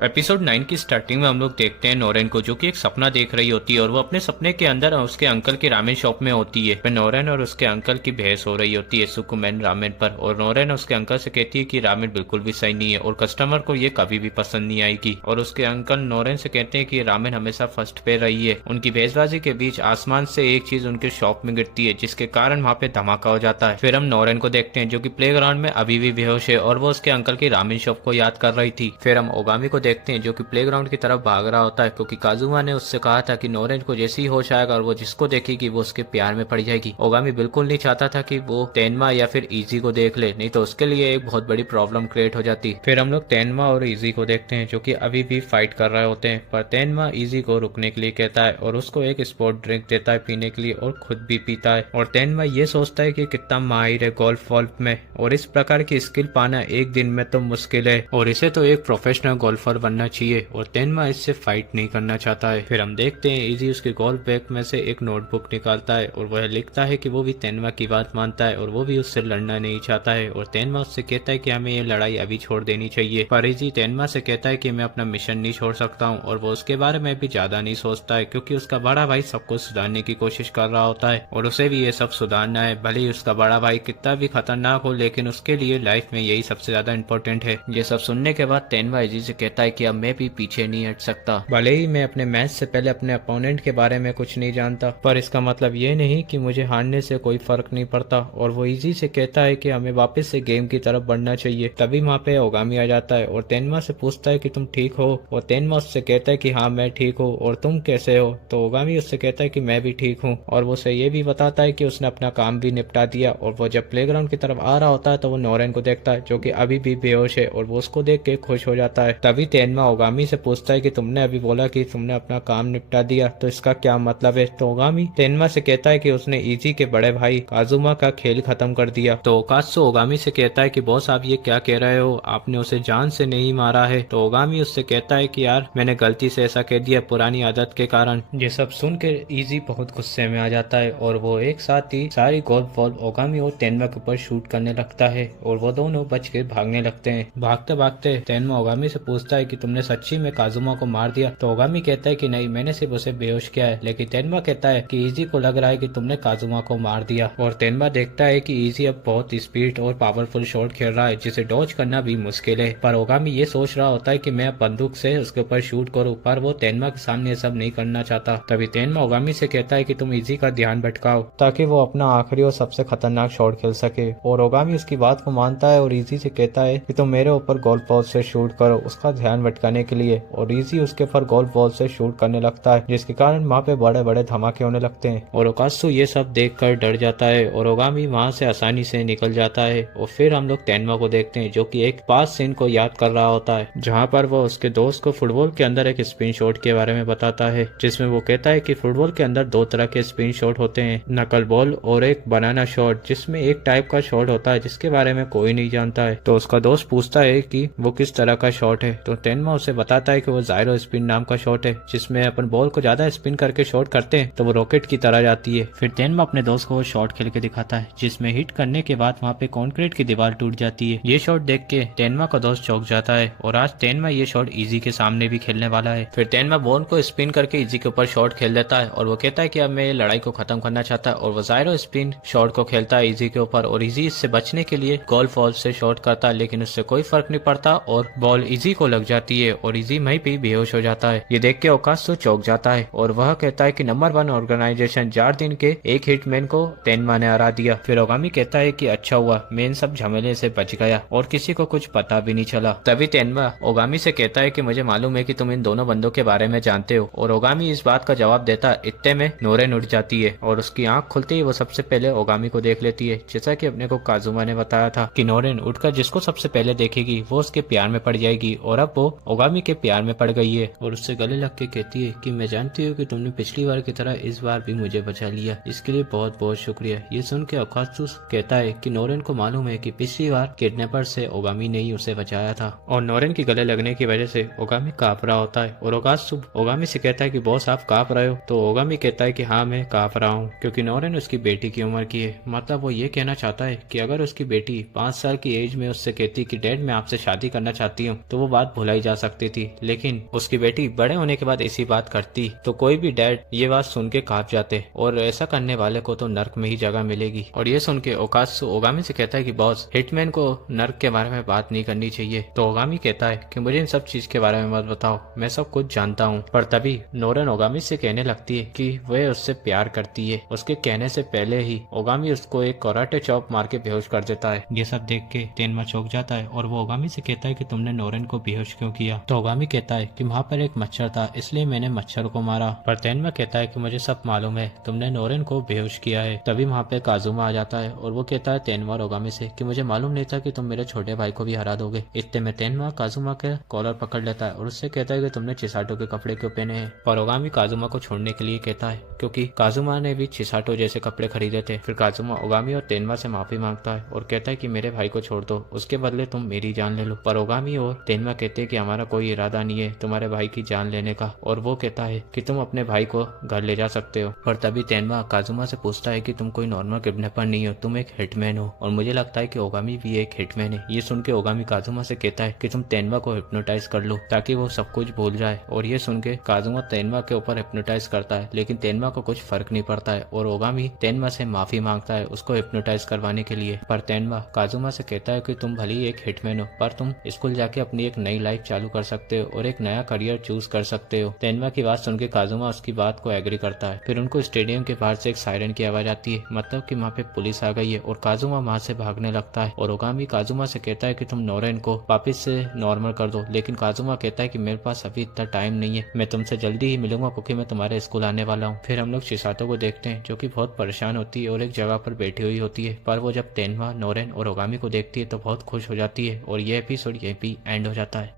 Episode 9 की starting में हम लोग देखते हैं नोरेन को, जो कि एक सपना देख रही होती है और वो अपने सपने के अंदर उसके अंकल की रामेन शॉप में होती है। फिर नोरेन और उसके अंकल की बहस हो रही होती है सुकुमेन रामेन पर, और नोरेन उसके अंकल से कहती है कि रामेन बिल्कुल भी सही नहीं है और कस्टमर को ये कभी भी पसंद नहीं आएगी। और उसके अंकल नोरेन से कहते हैं कि रामेन हमेशा फर्स्ट पे रही है। उनकी बहसबाजी के बीच आसमान से एक चीज उनके शॉप में गिरती है, जिसके कारण वहाँ पे धमाका हो जाता है। फिर हम नोरेन को देखते हैं जो कि प्लेग्राउंड में अभी भी बेहोश है और वो उसके अंकल की रामेन शॉप को याद कर रही थी। फिर हम ओगामी को देखते हैं जो कि प्लेग्राउंड की तरफ भाग रहा होता है, क्योंकि काजुमा ने उससे कहा था कि नोरेन को जैसे ही होश आएगा और वो जिसको देखेगी वो उसके प्यार में पड़ जाएगी। ओगामी बिल्कुल नहीं चाहता था कि वो तेनमा या फिर इजी को देख ले, नहीं तो उसके लिए एक बहुत बड़ी प्रॉब्लम क्रिएट हो जाती। फिर हम लोग तेनमा और इजी को देखते हैं जो कि अभी भी फाइट कर रहे होते हैं, पर तेनमा इजी को रुकने के लिए कहता है और उसको एक स्पोर्ट ड्रिंक देता है पीने के लिए और खुद भी पीता है। और तेनमा ये सोचता है कि कितना माहिर है गोल्फ वॉल्फ में और इस प्रकार की स्किल पाना एक दिन में तो मुश्किल है और इसे तो एक प्रोफेशनल गोल्फर बनना चाहिए, और तेनमा इससे फाइट नहीं करना चाहता है। फिर हम देखते हैं इजी उसके गोल्फ बैग में से एक नोटबुक निकालता है और वह लिखता है कि वो भी तेनमा की बात मानता है और वो भी उससे लड़ना नहीं चाहता है। और तेनमा उससे कहता है कि हमें ये लड़ाई अभी छोड़ देनी चाहिए, पर इजी तेनमा से कहता है कि मैं अपना मिशन नहीं छोड़ सकता हूँ, और वो उसके बारे में भी ज्यादा नहीं सोचता है क्योंकि उसका बड़ा भाई सबको सुधारने की कोशिश कर रहा होता है और उसे भी ये सब सुधारना है। भले ही उसका बड़ा भाई कितना भी खतरनाक हो, लेकिन उसके लिए लाइफ में यही सबसे ज्यादा इम्पोर्टेंट है। ये सब सुनने के बाद तेनमा इजी से कहता है कि अब मैं भी पीछे नहीं हट सकता। भले ही मैं अपने मैच से पहले अपने अपोनेंट के बारे में कुछ नहीं जानता, पर इसका मतलब ये नहीं कि मुझे हारने से कोई फर्क नहीं पड़ता। और वो इजी से कहता है कि हमें वापस से गेम की तरफ बढ़ना चाहिए। तभी वहाँ पे ओगामी आ जाता है और तेनमा से पूछता है कि तुम ठीक हो, और तेनमा उससे कहता है कि हाँ मैं ठीक हूँ और तुम कैसे हो। तो ओगामी उससे कहता है कि मैं भी ठीक हूँ, और वो उसे ये भी बताता है कि उसने अपना काम भी निपटा दिया। और वो जब प्लेग्राउंड की तरफ आ रहा होता है तो वो नोरेन को देखता है जो कि अभी भी बेहोश है और वो उसको देख के खुश हो जाता है। तभी तेनमा ओगामी से पूछता है कि तुमने अभी बोला कि तुमने अपना काम निपटा दिया, तो इसका क्या मतलब है। तो ओगामी तेनमा से कहता है कि उसने इजी के बड़े भाई काजुमा का खेल खत्म कर दिया। तो ओकात्सु ओगामी से कहता है कि बॉस आप ये क्या कह रहे हो, आपने उसे जान से नहीं मारा है। तो ओगामी उससे कहता है कि यार मैंने गलती से ऐसा कह दिया पुरानी आदत के कारण। ये सब सुन के इजी बहुत गुस्से में आ जाता है और वो एक साथ ही सारी गोल्फ बॉल ओगामी और तेनमा के ऊपर शूट करने लगता है और वो दोनों बच के भागने लगते हैं। भागते भागते तेनमा ओगामी से पूछता है कि तुमने सच्ची में काजुमा को मार दिया। तो ओगामी कहता है कि नहीं, मैंने सिर्फ उसे बेहोश किया है। लेकिन तेनमा कहता है कि इजी को लग रहा है कि तुमने काजुमा को मार दिया। और तेनमा देखता है कि इजी अब बहुत स्पीड और पावरफुल शॉट खेल रहा है जिसे डॉज करना भी मुश्किल है, पर ओगामी ये सोच रहा होता है कि मैं अब बंदूक से उसके ऊपर शूट करूं, पर वो तेनमा के सामने सब नहीं करना चाहता। तभी तेनमा ओगामी से कहता है कि तुम इजी का ध्यान भटकाओ ताकि वो अपना आखिरी और सबसे खतरनाक शॉट खेल सके। और ओगामी उसकी बात को मानता है और इजी से कहता है कि तुम मेरे ऊपर गोल्फ बॉल से शूट करो उसका ध्यान भटकाने के लिए। और इजी उसके ऊपर गोल्फ बॉल से शूट करने लगता है जिसके कारण वहाँ पे बड़े बड़े धमाके होने लगते हैं। और ओकात्सु ये सब देखकर डर जाता है और ओगामी वहाँ से आसानी से निकल जाता है। और फिर हम लोग तेनमा को देखते हैं जो कि एक पास सीन को याद कर रहा होता है, जहाँ पर वो उसके दोस्त को फुटबॉल के अंदर एक स्पिन शॉट के बारे में बताता है, जिसमें वो कहता है कि फुटबॉल के अंदर दो तरह के स्पिन शॉट होते हैं, नकल बॉल और एक बनाना शॉट, जिसमें एक टाइप का शॉट होता है जिसके बारे में कोई नहीं जानता है। तो उसका दोस्त पूछता है कि वो किस तरह का शॉट है। तो तेनमा उसे बताता है कि वो जायरो स्पिन नाम का शॉट है, जिसमें अपन बॉल को ज्यादा स्पिन करके शॉट करते हैं तो वो रॉकेट की तरह जाती है। फिर तेनमा अपने दोस्त को वो शॉट खेल के दिखाता है जिसमें हिट करने के बाद वहाँ पे कंक्रीट की दीवार टूट जाती है। ये शॉट देख के तेनमा का दोस्त चौंक जाता है और आज तेनमा ये शॉट इजी के सामने भी खेलने वाला है। फिर तेनमा बॉल को स्पिन करके इजी के ऊपर शॉट खेल देता है और वो कहता है कि अब मैं ये लड़ाई को खत्म करना चाहता है, और वो जायरो स्पिन शॉट को खेलता है इजी के ऊपर और इजी इससे बचने के लिए गोल्फ बॉल से शॉट करता है, लेकिन उससे कोई फर्क नहीं पड़ता और बॉल इजी को लग जाती है और इजी वहीं पे बेहोश हो जाता है। ये देख के ओकात्सु चौंक जाता है और वह कहता है कि नंबर 1 ऑर्गेनाइजेशन जारदिन के एक हिटमैन को तेनमा ने हरा दिया। फिर ओगामी कहता है कि अच्छा हुआ मैं इन सब झमेले से बच गया और किसी को कुछ पता भी नहीं चला। तभी तेनमा ओगामी से कहता है कि मुझे मालूम है कि तुम इन दोनों बंदों के बारे में जानते हो। और ओगामी इस बात का जवाब देता है, इतने में नोरेन उठ जाती है और उसकी आंख खुलते ही वो सबसे पहले ओगामी को देख लेती है, जैसा कि अपने को काजुमा ने बताया था कि नोरेन उठकर जिसको सबसे पहले देखेगी वो उसके प्यार में पड़ जाएगी, और अब वो ओगामी के प्यार में पड़ गई है और उससे गले लग के कहती है कि मैं जानती हूँ कि तुमने पिछली बार की तरह इस बार भी मुझे बचा लिया, इसके लिए बहुत बहुत शुक्रिया। ये सुन के ओकात्सु कहता है कि नोरेन को मालूम है कि पिछली बार किडनैपर से ओगामी ने ही उसे बचाया था, और नोरेन की गले लगने की वजह से ओगामी कांप रहा होता है। और ओकात्सु ओगामी से कहता है कि बॉस आप कांप रहे हो। तो ओगामी कहता है कि हाँ मैं कांप रहा हूँ क्योंकि नोरेन उसकी बेटी की उम्र की है। मतलब वो ये कहना चाहता है कि अगर उसकी बेटी 5 साल की एज में उससे कहती कि डैड मैं आपसे शादी करना चाहती हूँ तो वो बात भुला भुलाई जा सकती थी, लेकिन उसकी बेटी बड़े होने के बाद ऐसी बात करती तो कोई भी डैड ये बात सुन के कांप जाते और ऐसा करने वाले को तो नर्क में ही जगह मिलेगी। और ये सुन के ओकात्सु ओगामी से कहता है कि बॉस, हिटमैन को नर्क के बारे में बात नहीं करनी चाहिए। तो ओगामी कहता है कि मुझे इन सब चीज के बारे में मत बताओ, मैं सब कुछ जानता हूँ। पर तभी नोरेन ओगामी से कहने लगती है कि वह उससे प्यार करती है। उसके कहने से पहले ही ओगामी उसको एक कराटे चॉप मार के बेहोश कर देता है। ये सब देख के तेनमा चौंक जाता है और वो ओगामी से कहता है कि तुमने नोरेन को बेहोश क्यों किया। तो ओगामी कहता है कि वहाँ पर एक मच्छर था, इसलिए मैंने मच्छर को मारा। पर तेनमा कहता है कि मुझे सब मालूम है, तुमने नोरेन को बेहोश किया है। तभी वहाँ पे काजुमा आ जाता है और वो कहता है तेनमा और ओगामी से कि मुझे मालूम नहीं था कि तुम मेरे छोटे भाई को भी हरा दोगे। इतने में तेनमा काजुमा के कॉलर पकड़ लेता है और उससे कहता है कि तुमने चिसाटो के कपड़े क्यों पहने हैं। और ओगामी काजुमा को छोड़ने के लिए कहता है क्योंकि काजुमा ने भी चिसाटो जैसे कपड़े खरीदे थे। फिर काजुमा ओगामी और तेनमा से माफी मांगता है और कहता है कि मेरे भाई को छोड़ दो, उसके बदले तुम मेरी जान ले लो। पर ओगामी और तेनमा कहते हैं कि हमारा कोई इरादा नहीं है तुम्हारे भाई की जान लेने का, और वो कहता है कि तुम अपने भाई को घर ले जा सकते हो। पर तभी तेनमा काजुमा से पूछता है कि तुम कोई नॉर्मल किडनैपर नहीं हो, तुम एक हिटमैन हो। और मुझे लगता है कि ओगामी भी एक हिटमैन है। ये सुन के ओगामी काजुमा से कहता है कि तुम तेनमा को हिप्नोटाइज कर लो ताकि वो सब कुछ भूल जाए। और ये सुन के काजुमा तेनमा के ऊपर हिप्नोटाइज करता है, लेकिन तेनमा को कुछ फर्क नहीं पड़ता है और ओगामी तेनमा से माफी मांगता है उसको हिप्नोटाइज करवाने के लिए। पर तेनमा काजुमा से कहता है कि तुम भले ही एक हिटमैन हो, पर तुम स्कूल जाके अपनी एक नई लाइफ चालू कर सकते हो और एक नया करियर चूज कर सकते हो। तेनमा की बात सुन के काजुमा उसकी बात को एग्री करता है। फिर उनको स्टेडियम के बाहर से एक सायरन की आवाज आती है, मतलब कि वहाँ पे पुलिस आ गई है और काजुमा वहाँ से भागने लगता है। और ओगामी काजुमा से कहता है कि तुम नोरेन को वापस से नॉर्मल कर दो, लेकिन काजुमा कहता है कि मेरे पास अभी इतना टाइम नहीं है, मैं तुमसे जल्दी ही मिलूंगा क्योंकि मैं तुम्हारे स्कूल आने वाला हूँ। फिर हम लोग चिसाटो को देखते हैं जो कि बहुत परेशान होती है और एक जगह पर बैठी हुई होती है। पर वो जब तेनमा, नोरेन और ओगामी को देखती है तो बहुत खुश हो जाती है और ये एपिसोड यहीं पे एंड हो जाता है।